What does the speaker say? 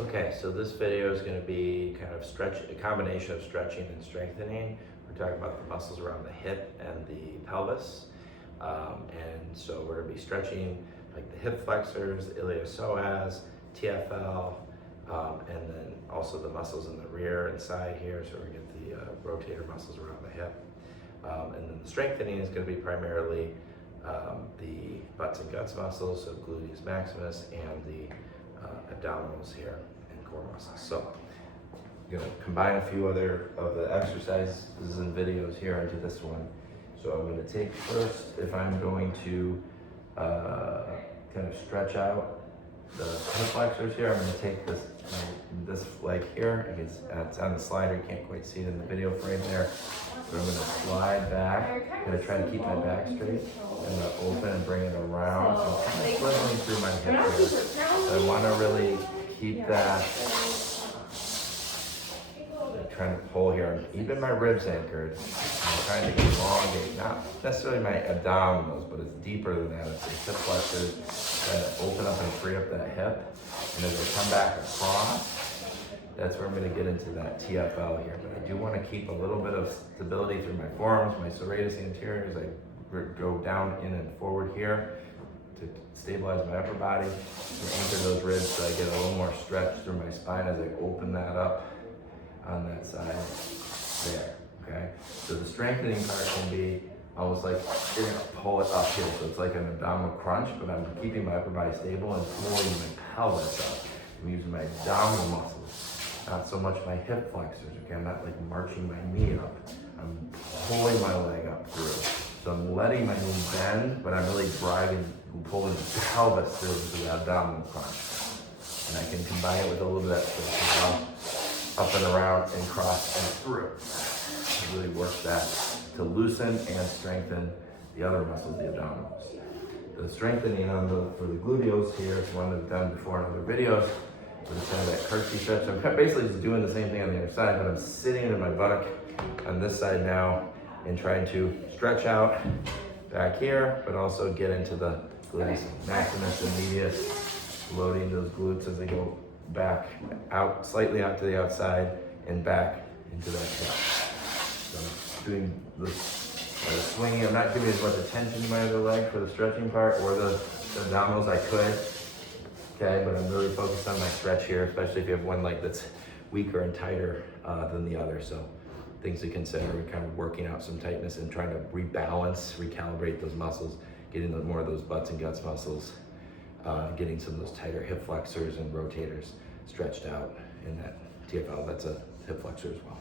Okay, so this video is going to be kind of a combination of stretching and strengthening. We're talking about the muscles around the hip and the pelvis. And so we're going to be stretching like the hip flexors, the iliopsoas, TFL, and then also the muscles in the rear and side here. So we get the rotator muscles around the hip. And then the strengthening is going to be primarily the butts and guts muscles, so gluteus maximus, and the abdominals here and core muscles. So I'm going to combine a few other of the exercises and videos here into this one. So I'm going to take first, if I'm going to kind of stretch out the hip flexors here, I'm going to take this leg here. It's on the slider, you can't quite see it in the video frame there. But I'm going to slide back. I'm going to try to keep my back straight. I'm going to open and bring it around. So I'm kind of swiveling through my hip here. So I want to really keep that. I'm trying to pull here. Even my ribs anchored. I'm trying to elongate, not necessarily my abdominals, but it's deeper than that. It's the hip flexors. Trying to open up and free up that hip. And as I come back across, that's where I'm going to get into that TFL here. But I do want to keep a little bit of stability through my forearms, my serratus anterior, as I go down in and forward here to stabilize my upper body, and anchor those ribs so I get a little more stretch through my spine as I open that up on that side there, okay? So the strengthening part can be almost like you're gonna pull it up here. So it's like an abdominal crunch, but I'm keeping my upper body stable and pulling my pelvis up. I'm using my abdominal muscles, not so much my hip flexors, okay? I'm not like marching my knee up. I'm pulling my leg up through. So I'm letting my knee bend, but I'm really driving, pulling the pelvis through to the abdominal crunch. And I can combine it with a little bit of that stretch as well. Up and around and cross and through. Really work that to loosen and strengthen the other muscles, the abdominals. The strengthening for the gluteals here is one I've done before in other videos. So it's kind of that curtsy stretch. I'm basically just doing the same thing on the other side, but I'm sitting in my buttock on this side now and trying to stretch out back here, but also get into the gluteus maximus and medius, loading those glutes as they go back out, slightly out to the outside and back into that hip. So I'm doing this swinging. I'm not giving as much attention to my other leg for the stretching part or the abdominals I could. Okay, but I'm really focused on my stretch here, especially if you have one leg that's weaker and tighter than the other. So things to consider, we're kind of working out some tightness and trying to rebalance, recalibrate those muscles, getting more of those butts and guts muscles, getting some of those tighter hip flexors and rotators stretched out in that TFL. That's a hip flexor as well.